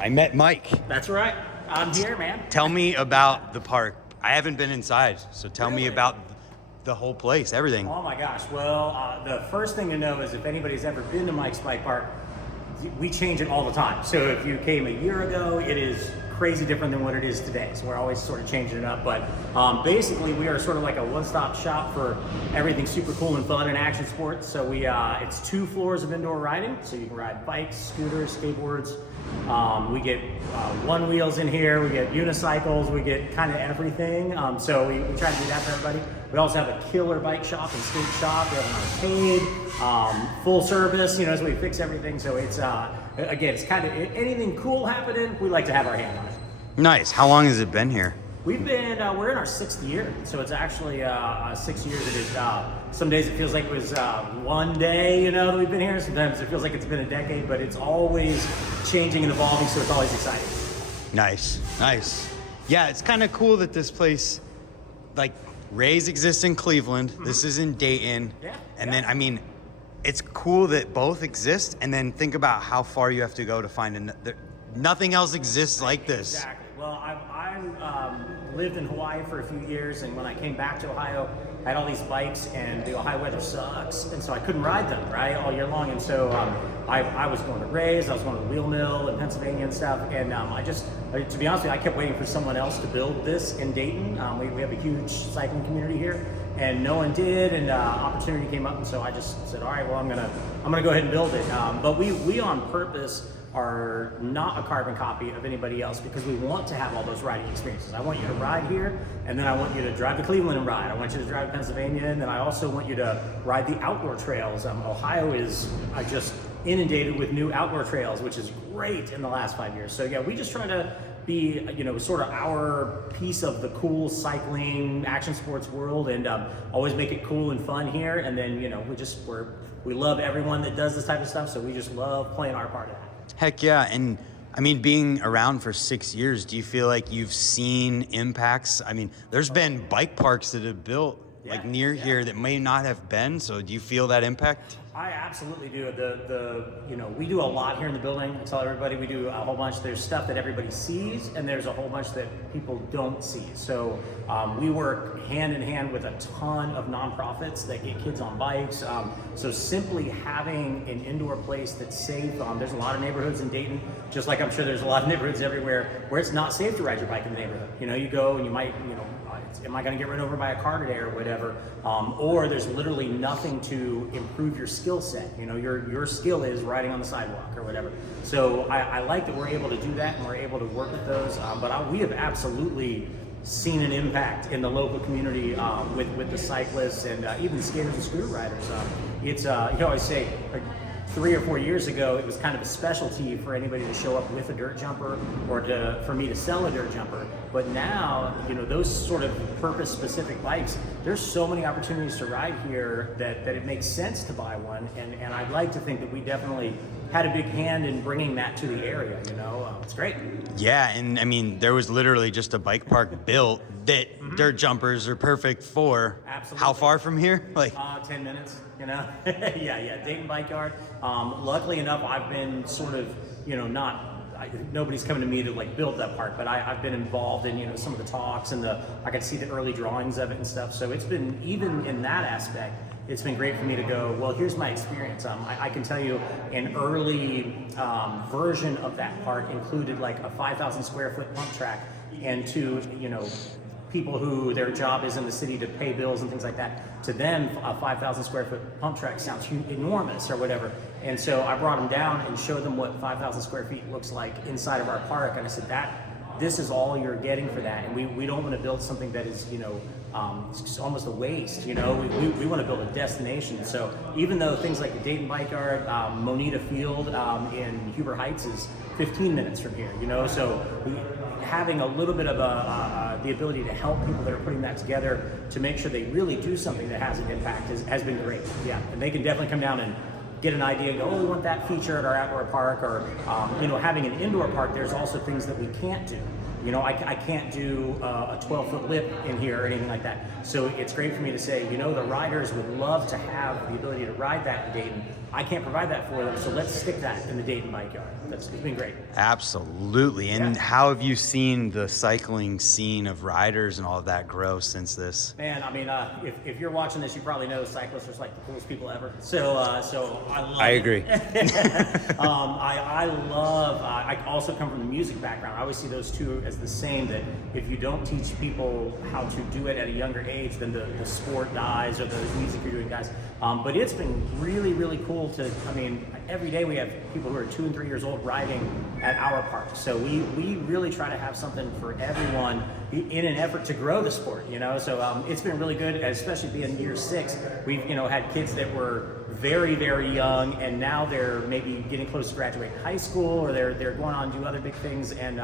I met Mike. That's right. I'm here, man. Tell me about the park. I haven't been inside, so tell me Really? about the whole place, everything. Oh my gosh. Well, the first thing to know is if anybody's ever been to Mike's Bike Park, we change it all the time. So if you came a year ago, it is crazy different than what it is today. So we're always sort of changing it up. But basically, we are sort of like a one-stop shop for everything super cool and fun and action sports. So it's 2 floors of indoor riding. So you can ride bikes, scooters, skateboards. We get one wheels in here. We get unicycles. We get kind of everything. So we try to do that for everybody. We also have a killer bike shop and skate shop. We have an arcade, full service. So we fix everything. So it's again, it's kind of anything cool happening. We like to have our hand on it. Nice. How long has it been here? We've been, we're in our 6th year, so it's actually 6 years. It is, some days it feels like it was one day, that we've been here. Sometimes it feels like it's been a decade, but it's always changing and evolving, so it's always exciting. Nice. Yeah, it's kind of cool that this place, like, Ray's exists in Cleveland. Mm-hmm. This is in Dayton. Yeah. And then, I mean, it's cool that both exist, and then think about how far you have to go to find nothing else exists like this. Exactly. Well, I lived in Hawaii for a few years, and when I came back to Ohio, I had all these bikes, and the Ohio weather sucks, and so I couldn't ride them, right, all year long. And so I was going to Ray's, I was going to the Wheel Mill in Pennsylvania and stuff, and to be honest with you, I kept waiting for someone else to build this in Dayton. We have a huge cycling community here, and no one did, and opportunity came up, and so I just said, all right, well, I'm gonna go ahead and build it. But we on purpose are not a carbon copy of anybody else because we want to have all those riding experiences. I want you to ride here, and then I want you to drive to Cleveland and ride. I want you to drive to Pennsylvania, and then I also want you to ride the outdoor trails. Ohio is just inundated with new outdoor trails, which is great in the last 5 years. So yeah, we just try to be, sort of our piece of the cool cycling action sports world, and always make it cool and fun here. And then, we love everyone that does this type of stuff, so we just love playing our part of that. Heck yeah. And I mean, being around for 6 years, do you feel like you've seen impacts? I mean, there's been bike parks that have built near here that may not have been. So do you feel that impact? I absolutely do. We do a lot here in the building. I tell everybody we do a whole bunch. There's stuff that everybody sees, and there's a whole bunch that people don't see. So we work hand in hand with a ton of nonprofits that get kids on bikes. So simply having an indoor place that's safe. There's a lot of neighborhoods in Dayton, just like I'm sure there's a lot of neighborhoods everywhere where it's not safe to ride your bike in the neighborhood. You go and you might, am I going to get run over by a car today or whatever? Or there's literally nothing to improve your skill set. Your skill is riding on the sidewalk or whatever. So I like that we're able to do that and we're able to work with those. But we have absolutely seen an impact in the local community with the cyclists and even the skaters and scooter riders. It's I say, 3 or 4 years ago, it was kind of a specialty for anybody to show up with a dirt jumper or for me to sell a dirt jumper. But now, those sort of purpose-specific bikes, there's so many opportunities to ride here that it makes sense to buy one. And I'd like to think that we definitely had a big hand in bringing that to the area, It's great. Yeah, and I mean, there was literally just a bike park built that dirt jumpers are perfect for. Absolutely. How far from here? 10 minutes, yeah, Dayton Bike Yard. Luckily enough, I've been sort of, nobody's coming to me to build that park, but I've been involved in, some of the talks and I can see the early drawings of it and stuff. So it's been, even in that aspect, it's been great for me to go, well, here's my experience. I can tell you an early version of that park included a 5,000 square foot pump track, and to, people who their job is in the city to pay bills and things like that, to them, a 5,000 square foot pump track sounds enormous or whatever. And so I brought them down and showed them what 5,000 square feet looks like inside of our park. And I said, this is all you're getting for that. And we don't want to build something that is, it's almost a waste, we want to build a destination. So even though things like the Dayton Bike Yard, Moneta Field in Huber Heights is 15 minutes from here, so having a little bit of the ability to help people that are putting that together to make sure they really do something that has an impact has been great. Yeah, and they can definitely come down and get an idea and go, we want that feature at our outdoor park, or having an indoor park, there's also things that we can't do. You know, I can't do a 12-foot lip in here or anything like that. So it's great for me to say, you know, the riders would love to have the ability to ride that in Dayton. I can't provide that for them, so let's stick that in the Dayton bike yard. It's been great. Absolutely. And how have you seen the cycling scene of riders and all of that grow since this? Man, I mean, if you're watching this, you probably know cyclists are like the coolest people ever. So I love. I agree. I love. I also come from the music background. I always see those two as the same. That if you don't teach people how to do it at a younger age, then the sport dies, or the music you're doing dies. But it's been really, really cool to. I mean, every day we have people who are 2 and 3 years old riding at our park. So we really try to have something for everyone in an effort to grow the sport. You know, so it's been really good, especially being year 6. We've had kids that were very, very young, and now they're maybe getting close to graduating high school, or they're going on to do other big things. And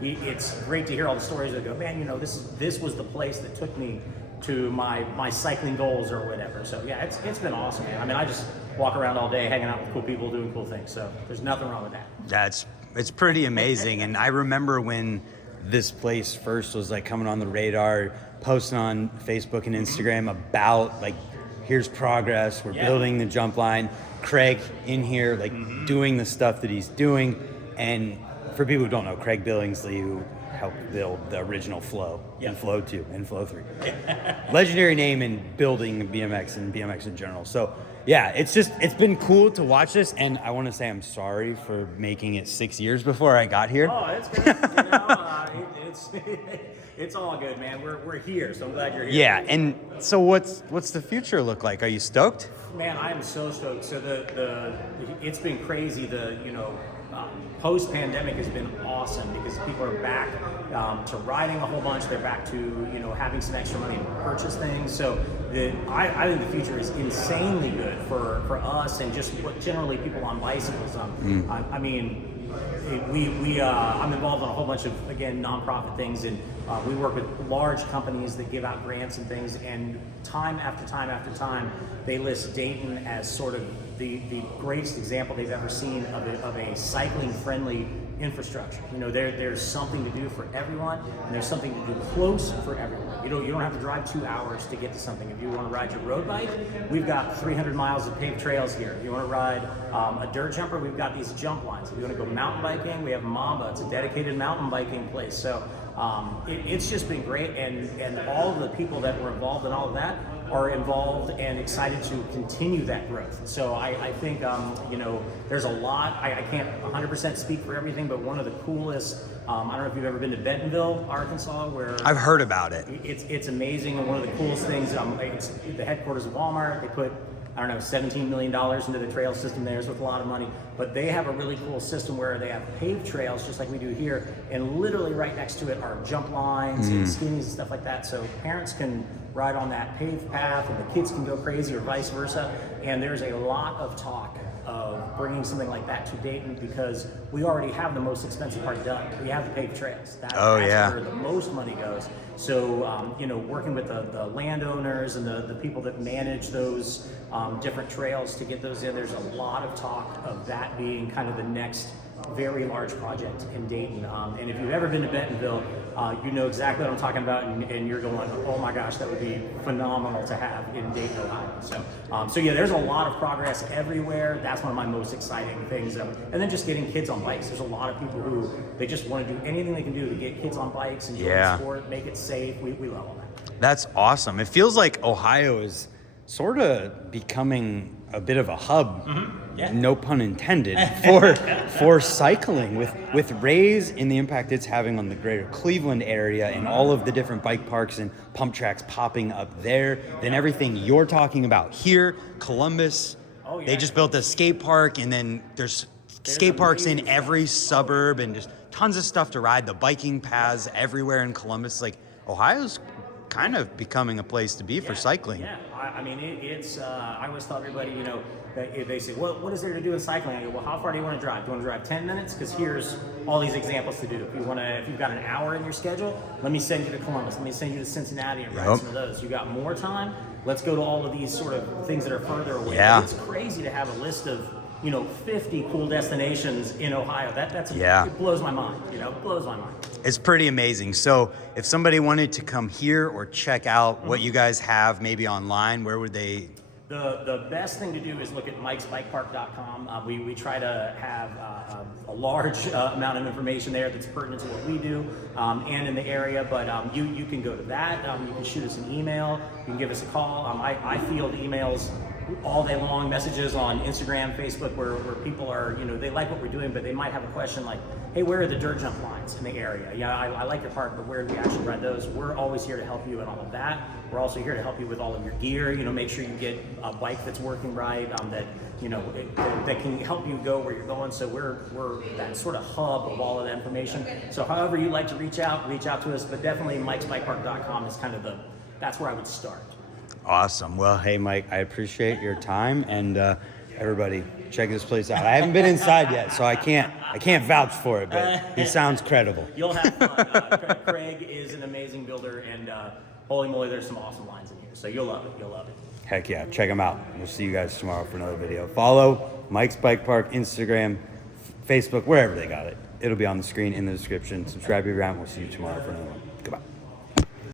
it's great to hear all the stories that go, man, this was the place that took me to my cycling goals or whatever. So yeah, it's been awesome, man. I mean, I just walk around all day hanging out with cool people doing cool things. So there's nothing wrong with that. It's pretty amazing. And I remember when this place first was like coming on the radar, posting on Facebook and Instagram about like, here's progress, we're building the jump line. Craig in here, like doing the stuff that he's doing. And for people who don't know, Craig Billingsley, who helped build the original Flow and Flow 2 and Flow 3. Legendary name in building BMX and BMX in general. So yeah, it's been cool to watch this, and I want to say I'm sorry for making it 6 years before I got here. Oh, it's good. It's all good, man. We're here, so I'm glad you're here. Yeah, and so what's the future look like? Are you stoked? Man, I am so stoked. So it's been crazy. Post-pandemic has been awesome because people are back to riding a whole bunch. They're back to having some extra money to purchase things. So I think the future is insanely good for us and just what generally people on bicycles. I mean, I'm involved in a whole bunch of, again, nonprofit things, and we work with large companies that give out grants and things, and time after time after time, they list Dayton as sort of the greatest example they've ever seen of a cycling-friendly infrastructure. There's something to do for everyone, and there's something to do close for everyone. You don't have to drive 2 hours to get to something. If you want to ride your road bike, we've got 300 miles of paved trails here. If you want to ride a dirt jumper, we've got these jump lines. If you want to go mountain biking, we have Mamba. It's a dedicated mountain biking place. So it's just been great, and all of the people that were involved in all of that are involved and excited to continue that growth. So I think, there's a lot. I can't 100% speak for everything, but one of the coolest, I don't know if you've ever been to Bentonville, Arkansas, where... I've heard about it. It's amazing, and one of the coolest things, it's the headquarters of Walmart. They put, I don't know, $17 million into the trail system there, so it's a lot of money. But they have a really cool system where they have paved trails, just like we do here, and literally right next to it are jump lines and skinnies and stuff like that. So parents can ride on that paved path, and the kids can go crazy, or vice versa. And there's a lot of talk of bringing something like that to Dayton because we already have the most expensive part done. We have the paved trails. That's where the most money goes. So, working with the landowners and the people that manage those different trails to get those in, there's a lot of talk of that being kind of the next very large project in Dayton. And if you've ever been to Bentonville, you know exactly what I'm talking about, and you're going, oh my gosh, that would be phenomenal to have in Dayton, Ohio. So yeah, there's a lot of progress everywhere. That's one of my most exciting things. And then just getting kids on bikes. There's a lot of people who, they just want to do anything they can do to get kids on bikes and enjoy the sport, make it safe. We love all that. That's awesome. It feels like Ohio is sort of becoming a bit of a hub, no pun intended, for cycling with Rays and the impact it's having on the greater Cleveland area and all of the different bike parks and pump tracks popping up there. Then everything you're talking about here, Columbus, they just built a skate park, and then there's skate parks in every suburb and just tons of stuff to ride. The biking paths everywhere in Columbus. Like, Ohio's kind of becoming a place to be for cycling. Yeah, I mean, it's, I always thought everybody, they say, well, what is there to do in cycling? I go, well, how far do you want to drive? Do you want to drive 10 minutes? Because here's all these examples to do. If you've got an hour in your schedule, let me send you to Columbus. Let me send you to Cincinnati and ride some of those. You got more time? Let's go to all of these sort of things that are further away. Yeah. It's crazy to have a list of 50 cool destinations in Ohio. It blows my mind. Blows my mind. It's pretty amazing. So if somebody wanted to come here or check out what you guys have maybe online, where would they? The best thing to do is look at mikesbikepark.com. We try to have a large amount of information there that's pertinent to what we do and in the area, but you can go to that. You can shoot us an email. You can give us a call. I field emails all day long, messages on Instagram, Facebook, where people are, they like what we're doing, but they might have a question like, hey, where are the dirt jump lines in the area? Yeah, I like your park, but where do we actually ride those? We're always here to help you in all of that. We're also here to help you with all of your gear, make sure you get a bike that's working right, that can help you go where you're going. So we're that sort of hub of all of that information. So however you like to reach out to us, but definitely mikesbikepark.com is kind of that's where I would start. Awesome. Well, hey, Mike, I appreciate your time, and everybody, check this place out. I haven't been inside yet, so I can't vouch for it, but he sounds credible. You'll have fun. Craig is an amazing builder, and holy moly, there's some awesome lines in here. So you'll love it. You'll love it. Heck yeah, check them out. We'll see you guys tomorrow for another video. Follow Mike's Bike Park, Instagram, Facebook, wherever they got it. It'll be on the screen in the description. Subscribe to your Brant. We'll see you tomorrow for another one. Goodbye.